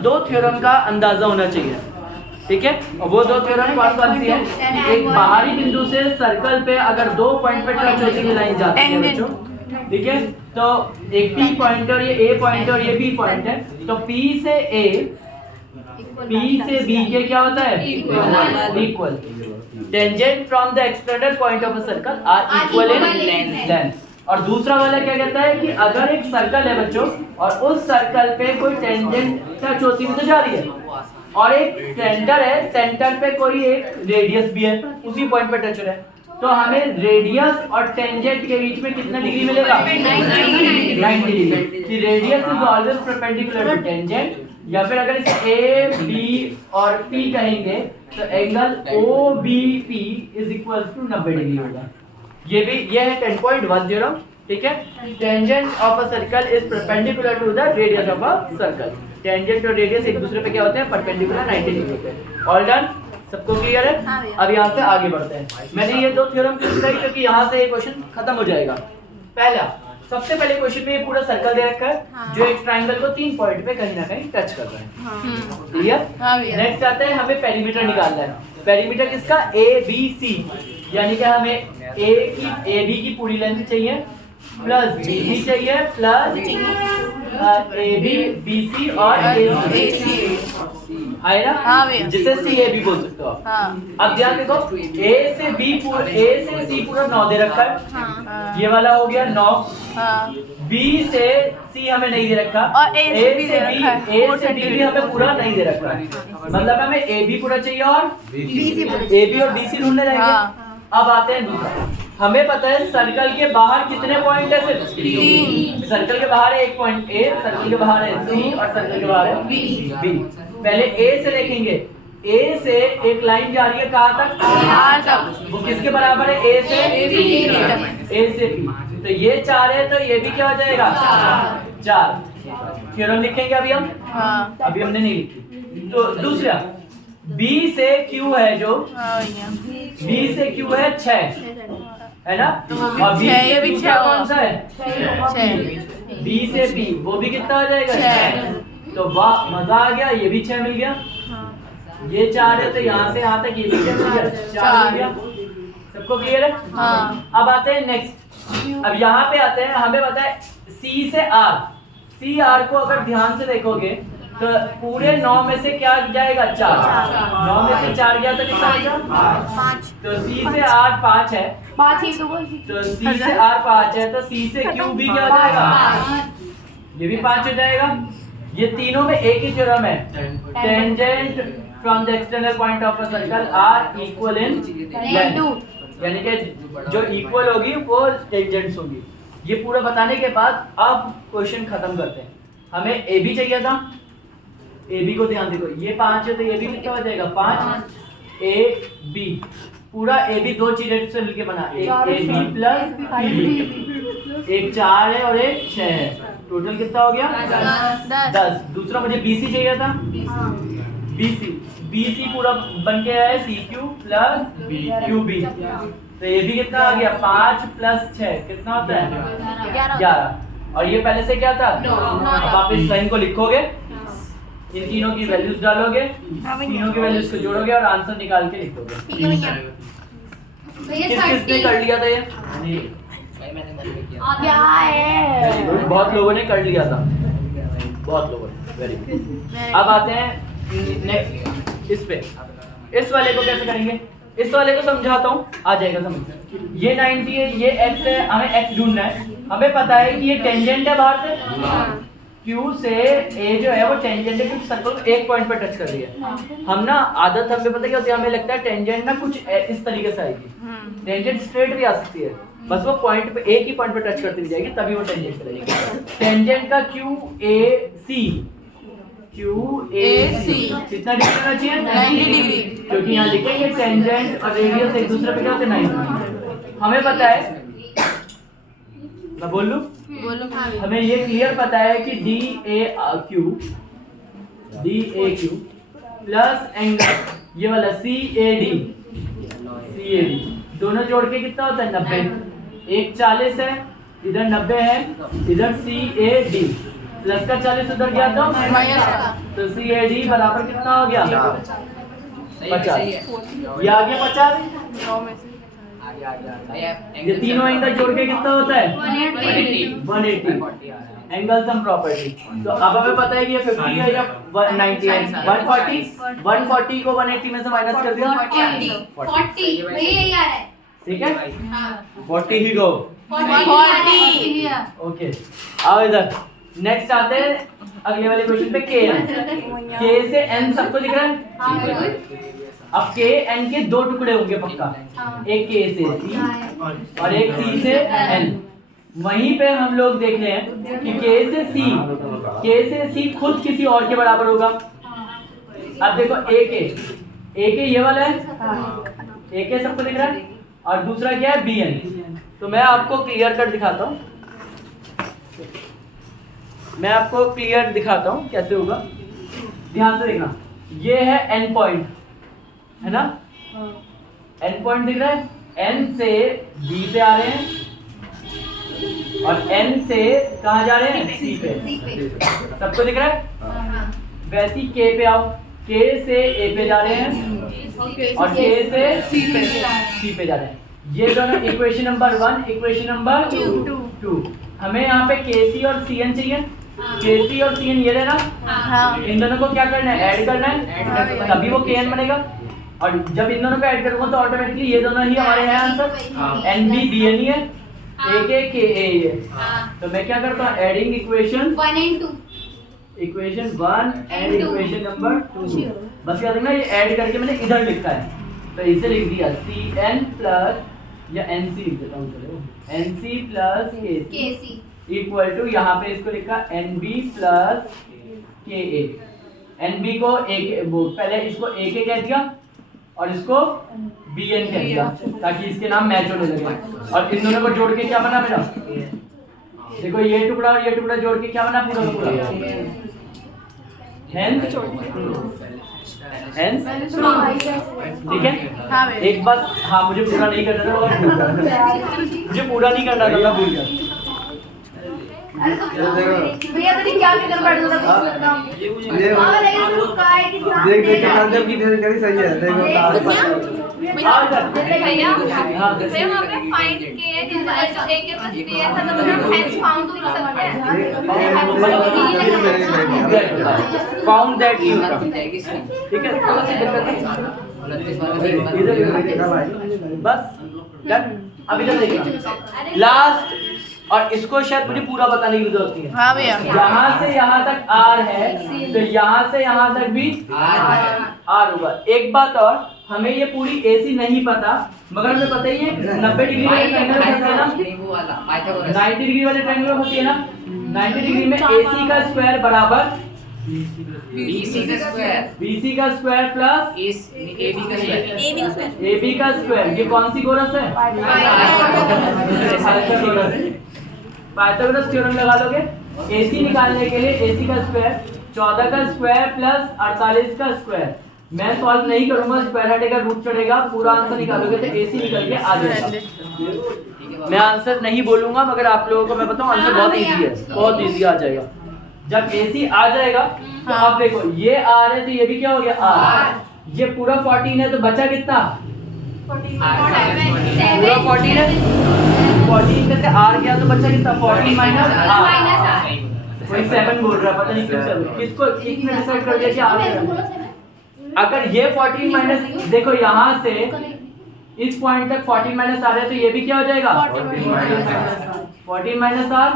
दो थ्योरम का अंदाजा होना चाहिए, ठीक है। और वो दो थ्योरम कौन कौन सी है? एक बाहरी बिंदु से सर्कल पे अगर दो पॉइंट पे टच होती हुई लाइन जाती है बच्चों, ठीक है, तो एक P पॉइंट और ये A पॉइंट और ये B पॉइंट है, तो P से A, P से B के क्या होता है? Equal. Tangent from the external point of a circle are equal in length. और दूसरा वाला क्या कहता है कि अगर एक सर्कल है बच्चों और उस सर्कल पे कोई टेंजेंट टच होती हुई तो जा रही है और एक सेंटर है, सेंटर पे कोई एक रेडियस भी है, उसी पॉइंट पे टच हो रहा है, तो हमें रेडियस और टेंजेंट के बीच में कितना डिग्री मिलेगा? 90 डिग्री। कि radius is always perpendicular to tangent, या फिर अगर इसे A, B और P कहेंगे तो angle OBP is equal to 90 degree होगा। ये है 10.1 थ्योरम, ठीक है। Tangent of a circle is perpendicular to the radius of a circle. टेंजेंट और रेडियस एक दूसरे पे क्या होते हैं? परपेंडिकुलर 90 डिग्री होते हैं। All done? सबको क्लियर है? अब यहाँ से आगे बढ़ते हैं। मैंने ये दो थ्योरम क्यों बताई? क्योंकि यहाँ से ये क्वेश्चन खत्म हो जाएगा। पहला, सबसे पहले क्वेश्चन में ये पूरा सर्कल दे रखा है जो एक ट्रायंगल को 3 पॉइंट पे कहीं ना कहीं टच कर रहा है, क्लियर? नेक्स्ट आता है हमें पेरीमीटर निकालना है। पेरीमीटर किसका? ABC, यानी कि हमें AB की पूरी लेंथ चाहिए प्लस BC चाहिए प्लस AB, BC और AC है ना, जिसे CAB बोल सकते हो आप। अब ध्यान देखो, A से C पूरा 9 दे रखा है, ये वाला हो गया 9। B से C हमें नहीं दे रखा और A से B भी हमें पूरा नहीं दे रखा है, मतलब हमें AB पूरा चाहिए और AB और BC ढूंढने जाएंगे। अब आते हैं दूसरा, हमें पता है सर्कल के बाहर कितने पॉइंट है? सिर्फ 3। सर्कल के बाहर है एक पॉइंट A, सर्कल के बाहर है C और सर्कल के बाहर है B। पहले A से देखेंगे, A से एक लाइन जा रही है कहाँ तक? वो किसके बराबर है? A से B। तो ये 4 है तो ये भी क्या हो जाएगा? 4। थ्योरम लिखेंगे अभी हम? अभी हमने नहीं लिखी। तो दूसरा, B से Q है जो, B से Q है 6, है ना? और B से B कौन सा है? 6। B से B वो भी कितना हो जाएगा? 6। तो वाह, मजा आ गया, ये भी 6 मिल गया। ये 4 है तो यहाँ से यहाँ तक ये भी 6 मिल गया, 4 मिल गया। सबको क्लियर है? अब आते हैं नेक्स्ट। अब यहाँ पे आते हैं, हमें पता है C से R, CR को अगर ध्यान से देखोगे तो पूरे 9 में से क्या जाएगा? 4। 9 में से 4 गया तो कितना बचा? 5। तो C से R 5 है, तो C से R 5 है, तो C से Q भी क्या हो जाएगा? ये भी 5 हो जाएगा। ये तीनों में एक ही थ्योरम है, tangent from the external point of a circle are equal in length, यानी कि जो इक्वल होगी वो टेंजेंट्स होगी। ये पूरा बताने के बाद अब क्वेश्चन खत्म करते हैं। हमें AB चाहिए था, AB को ध्यान देखो, ये 5 है तो ये भी कितना हो जाएगा? 5 AB। पूरा AB दो चीजें से मिलके बना, एक AB प्लस PB। एक 4 है और एक 6 है, टोटल कितना हो गया? 10। दूसरा मुझे BC चाहिए था, BC पूरा बन के आया है CQ प्लस QB। तो ये भी कितना आ गया? 5 प्लस 6 कितना होता है? 11। और ये पहले से क्या था? अब आप इस लाइन को लिखोगे, इन तीनों की वैल्यूज डालोगे, तीनों की वैल्यूज को जोड़ोगे और आंसर निकाल के लिखोगे। किसने कर लिया था ये? क्या है? बहुत लोगों ने कर लिया था, बहुत लोगों ने। Very good. अब आते हैं नेक्स्ट इस पे। इस वाले को कैसे करेंगे? इस वाले को समझाता हूँ, आ जाएगा समझ। ये 90 है, ये x है, हमें x ढूंढना है। हमें पता है कि ये टेंजेंट है बाहर से, Q से A जो है वो टेंजेंट है क्योंकि सर्कल को एक पॉइंट पर टच कर रही है। हम ना आदत हमें पता क्या होती है, हमें लगता है टेंजेंट ना कुछ इस तरीके से आएगी, टेंजेंट स्ट्रेट भी आ सकती है, बस वो पॉइंट पे एक ही पॉइंट पे टच करती जाएगी तभी वो टेंजेंट पे लगेगी। टेंजेंट का QAC कितना डिग्री होना चाहिए? 90 डिग्री, क्योंकि यहाँ लिखेंगे टेंजेंट और रेडियस एक दूसरे पे क्या होते हैं? 90। हमें पता है, मैं बोल लूं? हमें ये क्लियर पता है कि DAQ प्लस एंगल ये वाला CAD दोनों जोड़ के कितना होता है? 90। एक 40 है, इधर 90 है, इधर CAD प्लस का 40 उधर गया तो तो CAD बराबर कितना हो गया 50। ये आ गया 50। ये तीनों एंगल जोड़ के कितना होता है 180 एंगल सम प्रॉपर्टी। तो अब हमें पता है कि ये 50 है या 90 है। 140 को 180 में से माइनस कर दिया 40 यही आ रहा है। ठीक है हाँ 40 ही गो 40 ओके। आओ इधर नेक्स्ट आते हैं अगले वाले क्वेश्चन पे के से n सबको दिख रहा है। अब के n के दो टुकड़े होंगे पक्का, एक के से c और एक c से n। वहीं पे हम लोग देख रहे हैं कि के से c खुद किसी और के बराबर होगा। अब देखो एक ये वाला है, एक सबको दिख रहा है और दूसरा क्या है bn। तो मैं आपको क्लियर कट दिखाता हूँ, कैसे होगा। ध्यान से देखना, ये है एन पॉइंट है ना, एन पॉइंट दिख रहा है। एन से बी पे आ रहे हैं और एन से कहाँ जा रहे हैं सी पे। सबको दिख रहा है। वैसे ही के पे आओ, के से ए पे जा रहे हैं और के से सी पे जा रहे हैं। ये दोनों इक्वेशन नंबर 1 इक्वेशन नंबर 2। हमें यहाँ पे KC और CN चाहिए। KC और CN ये लेना, इन दोनों को क्या करना है ऐड करना है, तभी वो KN बनेगा। और जब इन दोनों को ऐड करूंगा तो ऑटोमेटिकली ये दोनों ही हमारे हैं आंसर। NB DN ही है, AK KA है। तो मैं क्या करता हूँ adding equation 1 and 2 equation 1 and equation number 2। बस क्या देखना ये ऐड करके मैंने इधर लिखा है, तो इसे लिख दिया CN प्लस या NC लिख देता हूँ, चलो NC plus KC equal to यहाँ पे इसको लिखा NB प्लस KA। NB को एक पहले इसको AK कह दिया और इसको BN कह दिया ताकि इसके नाम मैच होने लगे। और इन दोनों को जोड़ के क्या बना मेरा, देखो ये टुकड़ा और ये टुकड़ा जोड़ के क्या बना पूरा पूरा हेंस। ठीक है एक बात, हाँ मुझे पूरा नहीं करना था, मुझे पूरा नहीं करना था, मैं भूल गया। भैया तेरी क्या फिक्र पड़ रहा है देख देख के जब की देर करी सही है। देखो भैया भैया वहाँ पे फाइंड के जो a के पास b है तो हेंस फाउंड तो लिख सकते हैं फाउंड दैट यू। ठीक है बस डन। अब इधर देखिए लास्ट, और इसको शायद मुझे पूरा बताने की जरूरत नहीं है। हाँ भैया, यहाँ से यहाँ तक R है तो यहाँ से यहाँ तक भी R होगा। एक बात और, हमें ये पूरी AC नहीं पता, मगर हमें पता ही है 90 डिग्री वाले ट्रायंगल में फंसे ना, 90 डिग्री वाले ट्रायंगल में फंसे ना, 90 डिग्री में AC का स्क्वायर बराबर BC का स्क्वायर प्लस AB का स्क्वायर। ये कौन सी गोरस है, पाइथागोरस थ्योरम लगा लोगे। AC निकालने के लिए AC का स्क्वायर 14 का स्क्वायर प्लस 48 का स्क्वायर। मैं सॉल्व नहीं करूंगा, स्क्वायर हटेगा रूट चढ़ेगा, पूरा आंसर निकालोगे तो AC निकल के आ जाएगा। मैं आंसर नहीं बोलूंगा मगर आप लोगों को मैं बताऊं आंसर बहुत इजी है, बहुत इजी आ जाएगा। जब AC आ जाएगा तो अब देखो ये R है तो ये भी क्या हो गया R। ये पूरा 14 है तो बचा कितना पूरा 14 है, 14 में से R गया तो बचा कितना 14 माइनस R। कोई 7 बोल रहा है, पता नहीं किसको किसने डिसाइड कर दिया कि R है। अगर ये 14 माइनस, देखो यहाँ से इस पॉइंट तक 14 माइनस आ रहा है तो ये भी क्या हो जाएगा 14 माइनस R।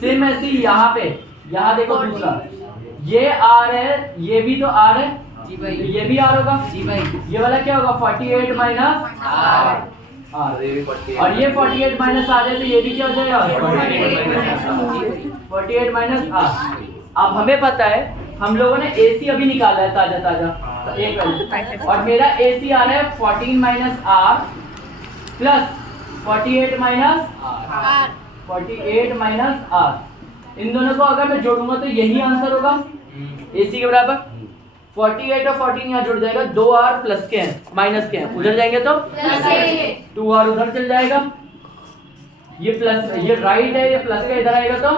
सेम ऐसे ही यहाँ पे, यहाँ देखो दूसरा ये R है, ये भी तो R है, ये भी R होगा, ये वाला क्या होगा 48 माइनस R। और ये 48 माइनस R है तो ये भी क्या हो जाएगा 48 माइनस R। अब हमें पता है हम लोगों ने AC अभी निकाला है ताजा ताजा, तो एक वैल्यू, और मेरा AC आ रहा है 14 minus R plus 48 minus R, 48 minus R। इन दोनों को अगर मैं जोड़ूंगा तो यही आंसर होगा AC के बराबर। 48 और 14 यहाँ जुड़ जाएगा, 2R प्लस के हैं माइनस के हैं, उधर जाएंगे तो 2R उधर चल जाएगा, ये प्लस ये राइट है, ये प्लस का इधर आएगा तो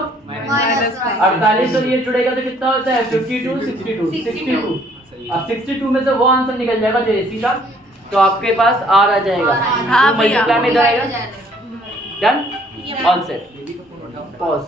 48 और ये जुड़ेगा तो कितना होता है 52 62 अब 62 में से वो आंसर निकल जाएगा जो AC था, तो आपके पास R आ जाएगा। हाँ भैया। मल्टीप्लाई में इधर आएगा। Done, all set, pause.